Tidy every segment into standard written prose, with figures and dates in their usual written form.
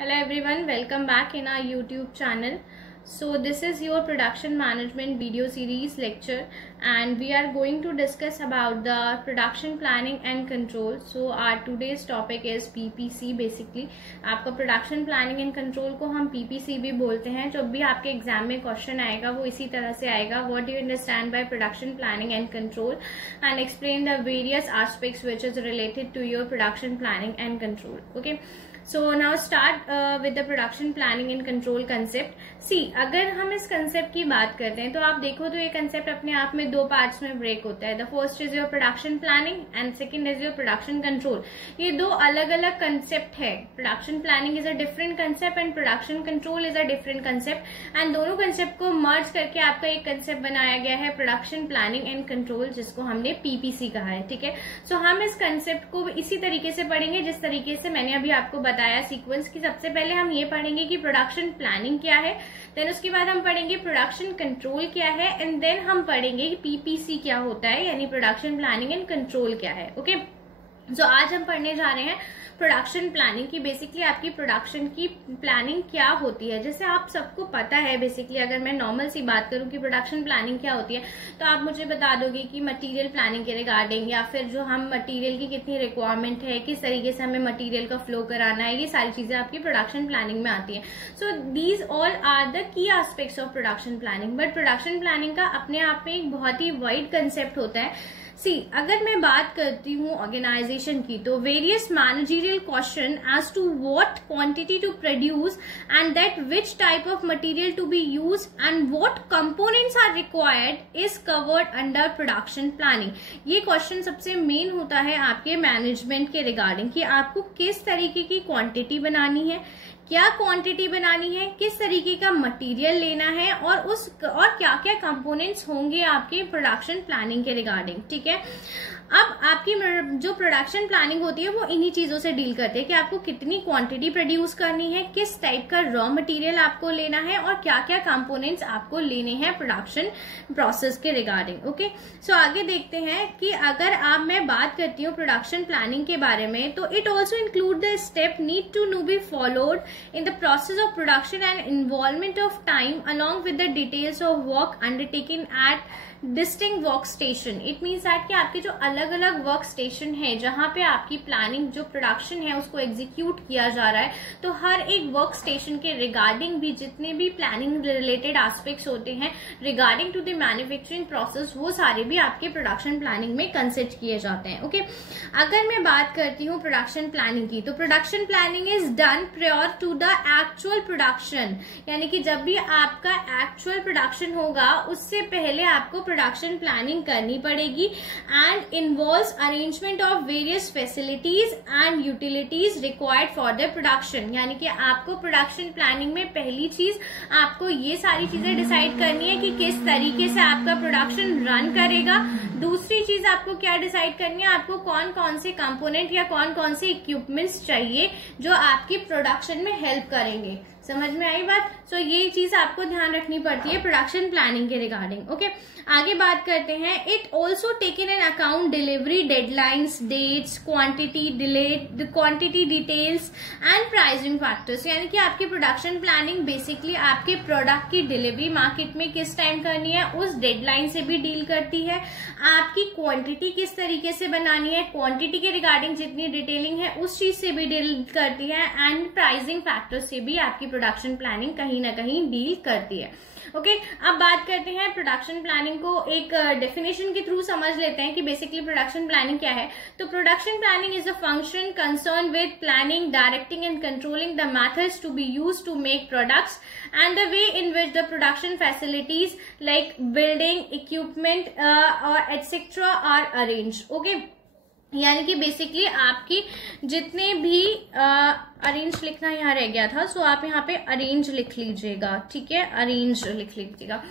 Hello everyone, welcome back in our YouTube channel. So this is your production management video series lecture and we are going to discuss about the production planning and control. So our today's topic is PPC. Basically आपका production planning and control को हम PPC भी बोलते हैं. जब भी आपके exam में क्वेश्चन आएगा वो इसी तरह से आएगा. What do you understand by production planning and control? And explain the various aspects which is related to your production planning and control. Okay. So now start with the production planning and control concept. See, अगर हम इस concept की बात करते हैं तो आप देखो तो ये कंसेप्ट अपने आप में दो पार्ट्स में ब्रेक होता है. The first is your production planning and second is your production control. ये दो अलग अलग कंसेप्ट है. Production planning is a different concept and production control is a different concept and दोनों कंसेप्ट को मर्ज करके आपका एक कंसेप्ट बनाया गया है प्रोडक्शन प्लानिंग एंड कंट्रोल, जिसको हमने पीपीसी कहा है. ठीक है. सो हम इस कंसेप्ट को इसी तरीके से पढ़ेंगे जिस तरीके से मैंने अभी आपको बताया सीक्वेंस की. सबसे पहले हम ये पढ़ेंगे कि प्रोडक्शन प्लानिंग क्या है, देन उसके बाद हम पढ़ेंगे प्रोडक्शन कंट्रोल क्या है एंड देन हम पढ़ेंगे कि पीपीसी क्या होता है, यानी प्रोडक्शन प्लानिंग एंड कंट्रोल क्या है. ओके. सो आज हम पढ़ने जा रहे हैं प्रोडक्शन प्लानिंग की. बेसिकली आपकी प्रोडक्शन की प्लानिंग क्या होती है. जैसे आप सबको पता है, बेसिकली अगर मैं नॉर्मल सी बात करूं कि प्रोडक्शन प्लानिंग क्या होती है तो आप मुझे बता दोगे कि मटेरियल प्लानिंग के रिगार्डिंग, या फिर जो हम मटेरियल की कितनी रिक्वायरमेंट है, किस तरीके से हमें मटेरियल का फ्लो कराना है, ये सारी चीजें आपकी प्रोडक्शन प्लानिंग में आती है. So these all are the key aspects of production planning. But production planning का अपने आप में एक बहुत ही वाइड कंसेप्ट होता है. सी, अगर मैं बात करती हूँ ऑर्गेनाइजेशन की तो various managerial question as to what quantity to produce and that which type of material to be use and what components are required is covered under production planning. ये क्वेश्चन सबसे मेन होता है आपके management के regarding कि आपको किस तरीके की क्वांटिटी बनानी है, क्या क्वांटिटी बनानी है, किस तरीके का मटेरियल लेना है और क्या क्या कंपोनेंट्स होंगे आपके प्रोडक्शन प्लानिंग के रिगार्डिंग. ठीक है. अब आपकी जो प्रोडक्शन प्लानिंग होती है वो इन्हीं चीजों से डील करते हैं कि आपको कितनी क्वांटिटी प्रोड्यूस करनी है, किस टाइप का रॉ मटेरियल आपको लेना है और क्या क्या कंपोनेंट्स आपको लेने हैं प्रोडक्शन प्रोसेस के रिगार्डिंग. ओके. सो आगे देखते हैं कि अगर आप मैं बात करती हूँ प्रोडक्शन प्लानिंग के बारे में तो it also include the step need to be followed in the process of production and involvement of time along with the details of work undertaken at distinct work station. It means that कि आपके जो अलग अलग work station है जहां पे आपकी planning जो प्रोडक्शन है उसको एग्जीक्यूट किया जा रहा है, तो हर एक वर्क स्टेशन के रिगार्डिंग भी जितने भी प्लानिंग रिलेटेड एस्पेक्ट्स होते हैं regarding to the manufacturing process, वो सारे भी आपके प्रोडक्शन प्लानिंग में कंसिडर किए जाते हैं. ओके. अगर मैं बात करती हूँ प्रोडक्शन प्लानिंग की तो production planning is done prior to the actual production, यानी कि जब भी आपका एक्चुअल प्रोडक्शन होगा उससे पहले आपको प्रोडक्शन प्लानिंग करनी पड़ेगी and involves arrangement of various facilities and utilities required for the production. यानी कि आपको प्रोडक्शन प्लानिंग में पहली चीज आपको ये सारी चीजें डिसाइड करनी है कि किस तरीके से आपका प्रोडक्शन रन करेगा. दूसरी चीज आपको क्या डिसाइड करनी है, आपको कौन कौन से कंपोनेंट या कौन कौन से इक्विपमेंट्स चाहिए जो आपकी प्रोडक्शन में हेल्प करेंगे. समझ में आई बात. सो ये चीज आपको ध्यान रखनी पड़ती है प्रोडक्शन प्लानिंग के रिगार्डिंग. ओके. आगे बात करते हैं. It also taken an account delivery deadlines, dates, quantity details and pricing factors. यानी कि आपकी प्रोडक्शन प्लानिंग बेसिकली आपके प्रोडक्ट की डिलीवरी मार्केट में किस टाइम करनी है उस डेडलाइन से भी डील करती है. आपकी क्वांटिटी किस तरीके से बनानी है, क्वांटिटी के रिगार्डिंग जितनी डिटेलिंग है उस चीज से भी डील करती है एंड प्राइसिंग फैक्टर्स से भी आपकी प्रोडक्शन प्लानिंग कहीं ना कहीं डील करती है. ओके. अब बात करते हैं प्रोडक्शन प्लानिंग को एक डेफिनेशन के थ्रू समझ लेते हैं कि बेसिकली प्रोडक्शन प्लानिंग क्या है. तो production planning is a function concern with planning, directing and controlling the methods to be used to make products and the way in which the production facilities like building, equipment और etcetera are arrange. Okay. यानी कि basically आपकी जितने भी arrange लिखना यहाँ रह गया था, सो आप यहाँ पे अरेंज लिख लीजिएगा. ठीक है. अरेंज लिख लीजिएगा.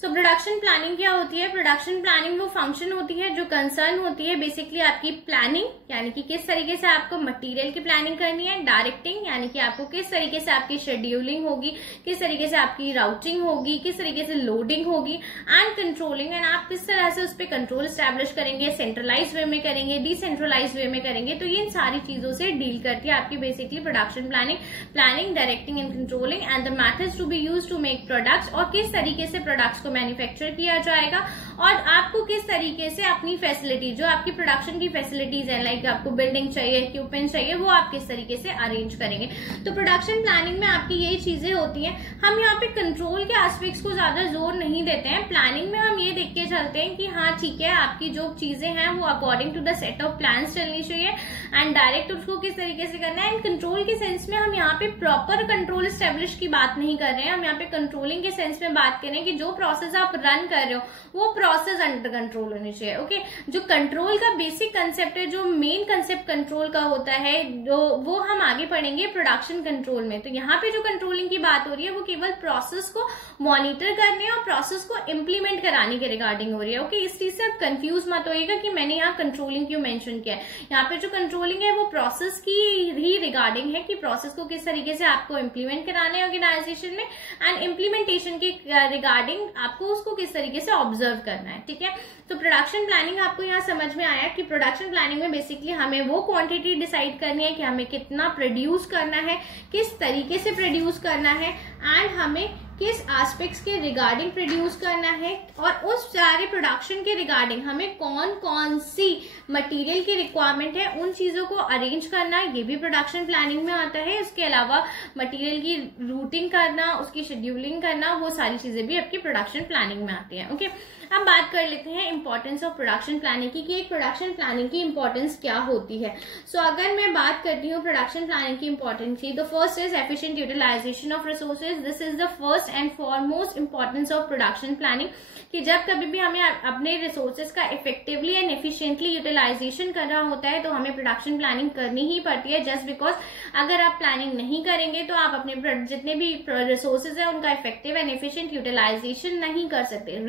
सो प्रोडक्शन प्लानिंग क्या होती है? प्रोडक्शन प्लानिंग वो फंक्शन होती है जो कंसर्न होती है बेसिकली आपकी प्लानिंग, यानी कि किस तरीके से आपको मटेरियल की प्लानिंग करनी है, डायरेक्टिंग यानी कि आपको किस तरीके से आपकी शेड्यूलिंग होगी, किस तरीके से आपकी राउटिंग होगी, किस तरीके से लोडिंग होगी, एंड कंट्रोलिंग, एंड आप किस तरह से उस पर कंट्रोल स्टैब्लिश करेंगे, सेंट्रलाइज वे में करेंगे, डिसेंट्रलाइज वे में करेंगे। तो ये इन सारी चीजों से डील करती है आपकी basically production planning, directing and controlling, and the methods to be used to make products, और किस तरीके से प्रोडक्ट्स को मैन्युफैक्चर किया जाएगा, और आपको किस तरीके से अपनी फैसिलिटी, जो आपकी प्रोडक्शन की फैसिलिटीज है, लाइक आपको बिल्डिंग चाहिए, इक्विपमेंट चाहिए, वो आप किस तरीके से अरेंज करेंगे। तो प्रोडक्शन प्लानिंग में आपकी यही चीजें होती हैं। हम यहाँ पे कंट्रोल के एस्पेक्ट्स को ज्यादा जोर नहीं देते हैं। प्लानिंग में हम ये देख के चलते हैं कि हाँ ठीक है, आपकी जो चीजें हैं वो according to the set of plans चलनी चाहिए, एंड डायरेक्ट उसको किस तरीके से करना है। एंड कंट्रोल के सेंस में हम यहाँ पे प्रॉपर कंट्रोल एस्टेब्लिश की बात नहीं कर रहे हैं, हम यहाँ पे कंट्रोलिंग के सेंस में बात करें कि जो प्रोसेस आप रन कर रहे हो वो प्रोसेस अंडर कंट्रोल होनी चाहिए। ओके, जो कंट्रोल का बेसिक कंसेप्ट है, जो मेन कंसेप्ट कंट्रोल का होता है, जो वो हम आगे पढ़ेंगे प्रोडक्शन कंट्रोल में। तो यहाँ पे जो कंट्रोलिंग की बात हो रही है वो केवल प्रोसेस को मॉनिटर करने और प्रोसेस को इम्प्लीमेंट कराने के रिगार्डिंग हो रही है। ओके, इस चीज से आप कंफ्यूज मत होइएगा कि मैंने यहाँ कंट्रोलिंग क्यों मेंशन किया है। यहाँ पे जो कंट्रोलिंग है वो प्रोसेस की ही रिगार्डिंग है कि प्रोसेस को किस तरीके से आपको इम्प्लीमेंट कराना है ऑर्गेनाइजेशन में, एंड इम्प्लीमेंटेशन के रिगार्डिंग आपको उसको किस तरीके से ऑब्जर्व करना है। ठीक है, तो प्रोडक्शन प्लानिंग आपको यहाँ समझ में आया कि प्रोडक्शन प्लानिंग में बेसिकली हमें वो क्वांटिटी डिसाइड करनी है कि हमें कितना प्रोड्यूस करना है, किस तरीके से प्रोड्यूस करना है, एंड हमें किस एस्पेक्ट्स के रिगार्डिंग प्रोड्यूस करना है, और उस सारे प्रोडक्शन के रिगार्डिंग हमें कौन कौन सी मटेरियल की रिक्वायरमेंट है, उन चीजों को अरेंज करना, ये भी प्रोडक्शन प्लानिंग में आता है। उसके अलावा मटेरियल की रूटिंग करना, उसकी शेड्यूलिंग करना, वो सारी चीजें भी आपकी प्रोडक्शन प्लानिंग में आती है। ओके, अब बात कर लेते हैं इंपॉर्टेंस ऑफ प्रोडक्शन प्लानिंग की, कि एक प्रोडक्शन प्लानिंग की इंपॉर्टेंस क्या होती है। सो अगर मैं बात करती हूँ प्रोडक्शन प्लानिंग की इंपॉर्टेंस की, तो first is efficient utilisation of resources. This is the first and foremost importance of production planning, कि जब कभी भी हमें अपने रिसोर्सेज का इफेक्टिवली एंड एफिशिएंटली यूटिलाइजेशन करना होता है तो हमें प्रोडक्शन प्लानिंग करनी ही पड़ती है। जस्ट बिकॉज अगर आप प्लानिंग नहीं करेंगे तो आप अपने जितने भी रिसोर्सेज है उनका इफेक्टिव एंड एफिशिएंट यूटिलाइजेशन नहीं कर सकते।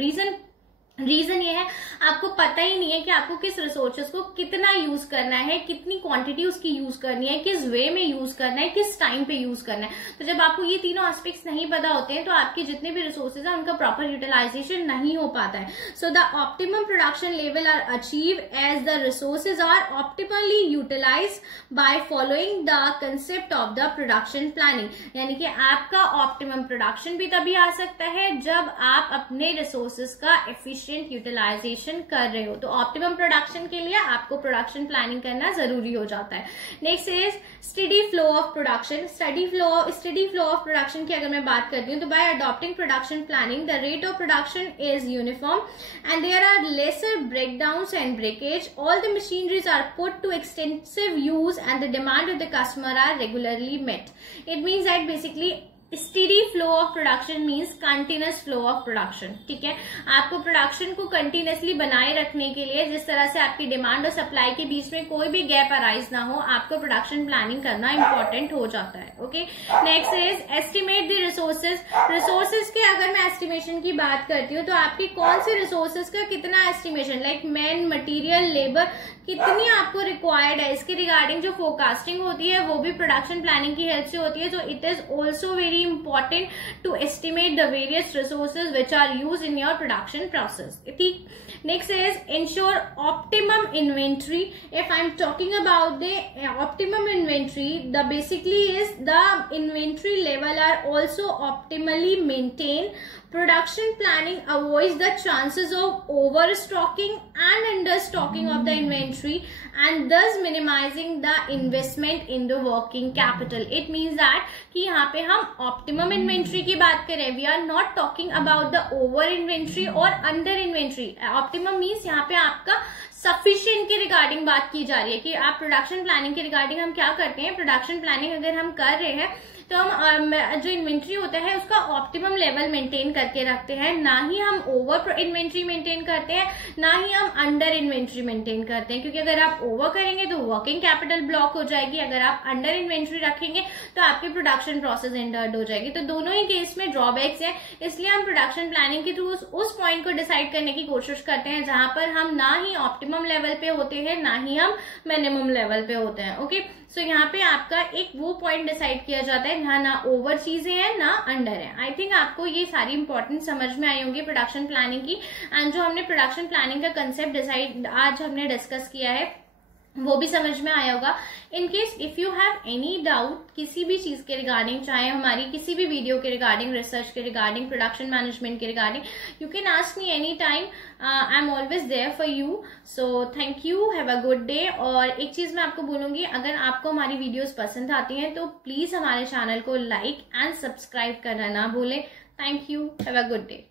रीजन ये है, आपको पता ही नहीं है कि आपको किस रिसोर्सेज को कितना यूज करना है, कितनी क्वांटिटी उसकी यूज करनी है, किस वे में यूज करना है, किस टाइम पे यूज करना है। तो जब आपको ये तीनों एस्पेक्ट्स नहीं पता होते हैं तो आपके जितने भी रिसोर्सेज है उनका प्रॉपर यूटिलाइजेशन नहीं हो पाता है। So the optimum production level are achieve as the resources are optimally utilise by following the concept of the production planning. यानी कि आपका ऑप्टिमम प्रोडक्शन भी तभी आ सकता है जब आप अपने रिसोर्सेज का एफिशिएंट यूटिलाइजेशन कर रहे हो। तो ऑप्टिमम प्रोडक्शन के लिए आपको प्रोडक्शन प्लानिंग करना जरूरी हो जाता है। Next is study flow of production. Study flow of production की अगर मैं बात करती हूँ तो by adopting production planning the rate of production is uniform and there are lesser breakdowns and breakage. All the machineries are put to extensive use and the demand of the customer are regularly met. It means that basically steady flow of production means continuous flow of production. ठीक है, आपको production को continuously बनाए रखने के लिए जिस तरह से आपकी डिमांड और सप्लाई के बीच में कोई भी गैप अराइज ना हो, आपको प्रोडक्शन प्लानिंग करना इंपॉर्टेंट हो जाता है। Okay, next is estimate the resources. Resources के अगर मैं एस्टिमेशन की बात करती हूँ तो आपके कौन से रिसोर्सेज का कितना estimation, like man, material, labour कितनी आपको रिक्वायर्ड है, इसके रिगार्डिंग जो फोरकास्टिंग होती है वो भी प्रोडक्शन प्लानिंग की हेल्प से होती है। So it is also very important to estimate the various resources which are used in your production process. ठीक, next is ensure optimum inventory. If I'm talking about the optimum inventory, the basically is the inventory level are also optimally maintained. Production planning avoids the chances of overstocking and understocking of the inventory and thus minimizing the investment in the working capital. It means that कि यहाँ पे हम optimum inventory की बात करें, we are not talking about the over inventory और under inventory. Optimum means यहाँ पे आपका सफिशिएंट के रिगार्डिंग बात की जा रही है कि आप प्रोडक्शन प्लानिंग के रिगार्डिंग हम क्या करते हैं। प्रोडक्शन प्लानिंग अगर हम कर रहे हैं तो हम जो इन्वेंट्री होता है उसका ऑप्टिमम लेवल मेंटेन करके रखते हैं, ना ही हम ओवर इन्वेंट्री मेंटेन करते हैं, ना ही हम अंडर इन्वेंट्री मेंटेन करते हैं, क्योंकि अगर आप ओवर करेंगे तो वर्किंग कैपिटल ब्लॉक हो जाएगी, अगर आप अंडर इन्वेंट्री रखेंगे तो आपकी प्रोडक्शन प्रोसेस हिंडर्ड हो जाएगी। तो दोनों ही केस में ड्रॉबैक्स है, इसलिए हम प्रोडक्शन प्लानिंग के थ्रू उस पॉइंट को डिसाइड करने की कोशिश करते हैं जहां पर हम ना ही ऑप्टिमम लेवल पे होते हैं, ना ही हम मिनिमम लेवल पे होते हैं। ओके, सो यहाँ पे आपका एक वो पॉइंट डिसाइड किया जाता है जहाँ ना ओवर चीजें हैं ना अंडर है। आई थिंक आपको ये सारी इंपॉर्टेंट समझ में आई होंगी प्रोडक्शन प्लानिंग की, एंड जो हमने प्रोडक्शन प्लानिंग का कंसेप्ट डिसाइड आज हमने डिस्कस किया है वो भी समझ में आया होगा। In case if you have any doubt किसी भी चीज के रिगार्डिंग, चाहे हमारी किसी भी वीडियो के रिगार्डिंग, रिसर्च के रिगार्डिंग, प्रोडक्शन मैनेजमेंट के regarding, you can ask me any time, I am always there for you. So thank you, have a good day. और एक चीज मैं आपको बोलूंगी, अगर आपको हमारी वीडियोस पसंद आती हैं तो प्लीज हमारे चैनल को लाइक एंड सब्सक्राइब करना ना भूलें। Thank you, have a good day.